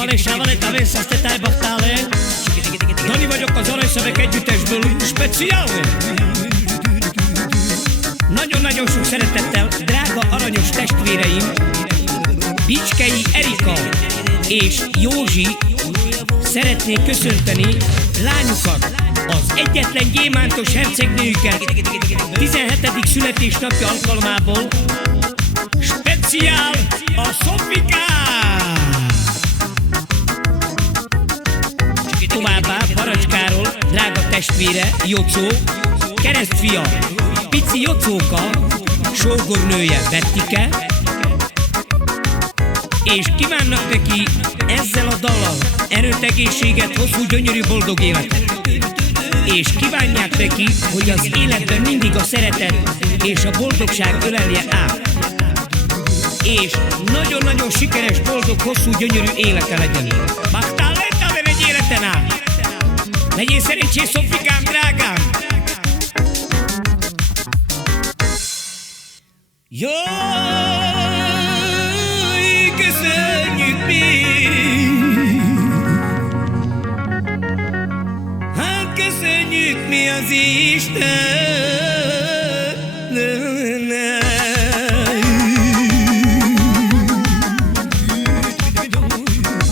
Malésával, a Vészeszte Tájbaktál. Dani vagyok az Aranyszöveg Együttesből, speciál. Nagyon-nagyon sok szeretettel, drága aranyos testvéreim, Bicskei Erika és Józsi szeretnék köszönteni lányukat, az egyetlen gyémántos hercegnőjüket 17. születésnapja alkalmából. Speciál a Szofikát! Továbbá Baracskáról drága testvére, Jocó, keresztfia, pici Jocóka, sógornője, Bettike, és kívánnak neki ezzel a dallal erőt, egészséget, hosszú, gyönyörű, boldog életet. És kívánják neki, hogy az életben mindig a szeretet és a boldogság ölelje át. És nagyon-nagyon sikeres, boldog, hosszú, gyönyörű élete legyen. Baktál lett egy életen át. Legyél szerencsés, Szofikám, drágám! Jaj, köszönjük mi! Hát köszönjük mi az Isten!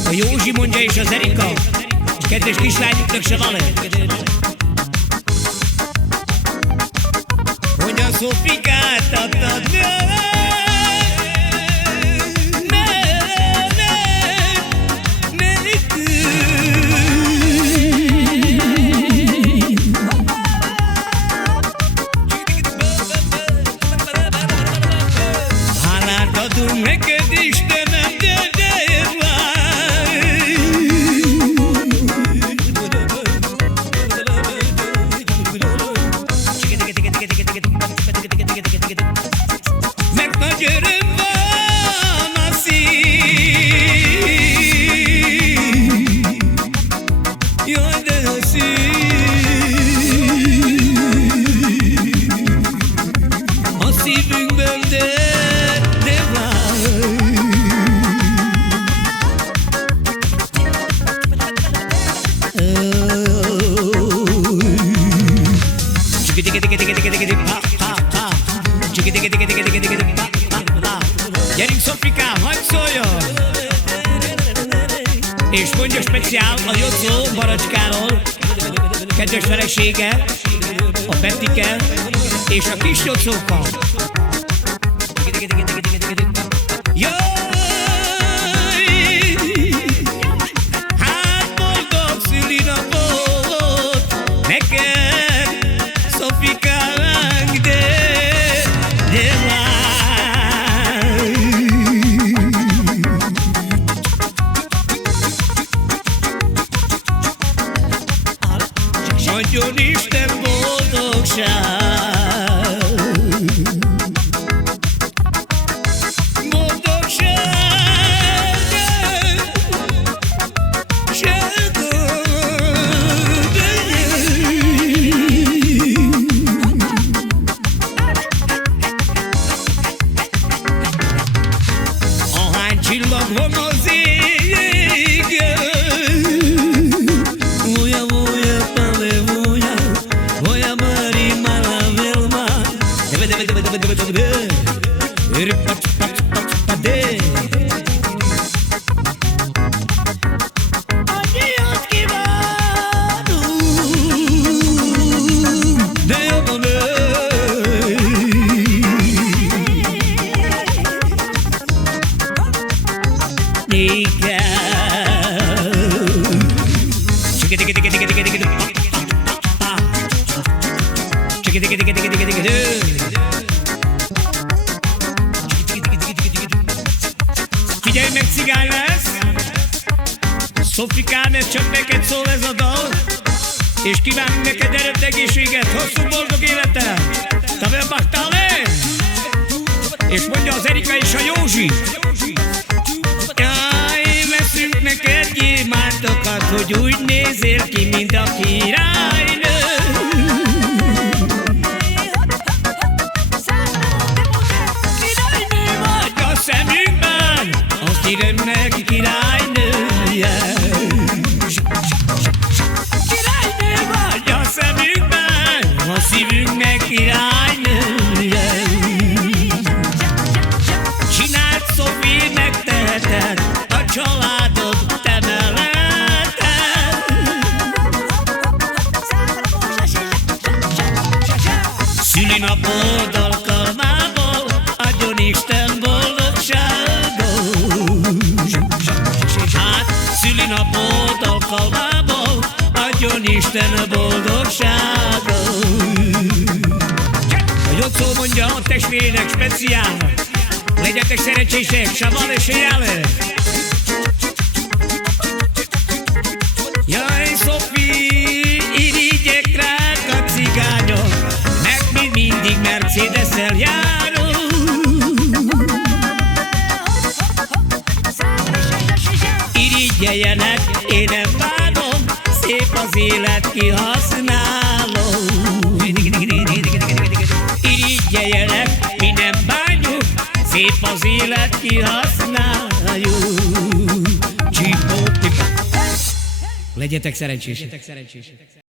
A Józsi mondja és az Erika, kedves kislányuknak se van-e, hogy a Szofikát adtad. Hálát adunk neked, Istenem, mert nagy öröm van a szív. Jaj, de a szív a szívünkből, de vár. Gyerünk, Szofikám, hagyd szóljon! És mondja speciál a Jocó Baracskáról, kedves felesége, a Bettike és a kis Jocóka. Jaj! Hát boldog szülinapot neked, Szofikánk, de vár. Adjon Isten boldogság, ahány csillag van az égen. Annyiat kívánunk, de jobban néked. Figyelj meg, cigány lesz! Szofikám, ez csak neked szól ez a dal, és kívánunk neked erőt, egészséget, hosszú, boldog életet! Te baktál le! És mondja az Erika és a Józsi. Jaj, veszünk neked gyémántokat, hogy úgy nézzél ki, mint a királynő. Királynő vagy a szemünkben, azt írem neki, királynő. Isten a boldogsága. A Jocó mondja a testvérének speciál, legyetek szerencsések, Saval és Jale. Jaj, Szofi, irigyek rák a cigányok, meg mi mindig Mercedes-el járunk. Irigyeljenek, én nem bánom, szép az élet, kihasználom. Irigyeljenek, mi nem bánjuk, szép az élet, kihasználjuk. Legyetek szerencsések!